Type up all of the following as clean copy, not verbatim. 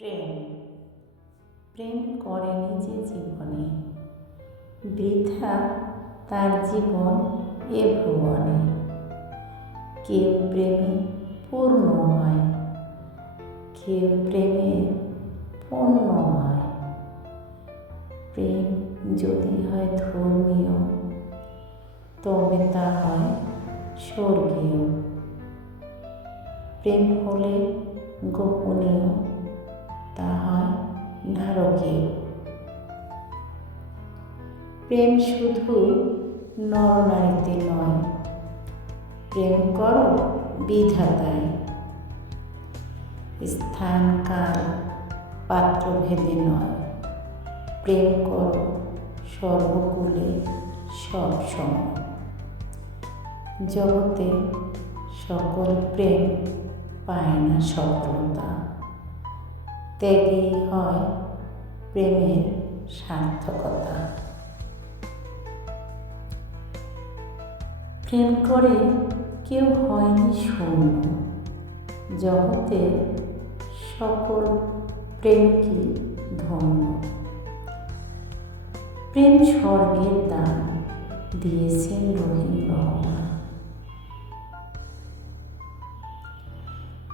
প্রেম প্রেম করেনি যে জীবনে, বৃথা তার জীবন এ ভুবনে। কেউ প্রেমে পূর্ণ হয়, কেউ প্রেমে পূর্ণ হয়। প্রেম যদি হয় ধর্মীয়, তবে তা হয় স্বর্গীয়। প্রেম হলে গোপনীয়, তা হয় নারকীয়। প্রেম শুধু নরনারীতে নয়, প্রেম করো বিধাতায়। স্থান কাল পাত্রভেদে নয়, প্রেম করো সর্বকুলে সব সময়। জগতে সকল প্রেম পায় না সফলতা, ত্যাগেই হয় প্রেমের সার্থকতা। প্রেম করে কেউ হয়নি শূন্য, জগতে সকল প্রেম কি ধন্য। প্রেম স্বর্গের দান দিয়েছেন রহিম রহমান।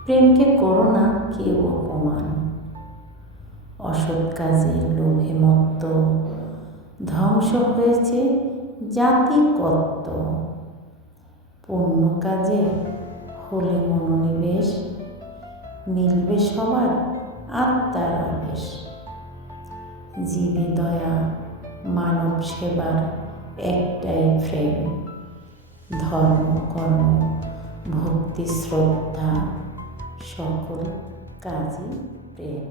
প্রেমকে করো না কেউ অপমান, অসৎ কাজে লোভে মত্ত ধ্বংস হয়েছে জাতি কত্ত। পুণ্য কাজে হলে মনোনিবেশ, মিলবে সবার আত্মার আবেশ। জীবে দয়া মানব সেবার একটাই প্রেম, ধর্ম কর্ম ভক্তি শ্রদ্ধা সকল কাজই প্রেম।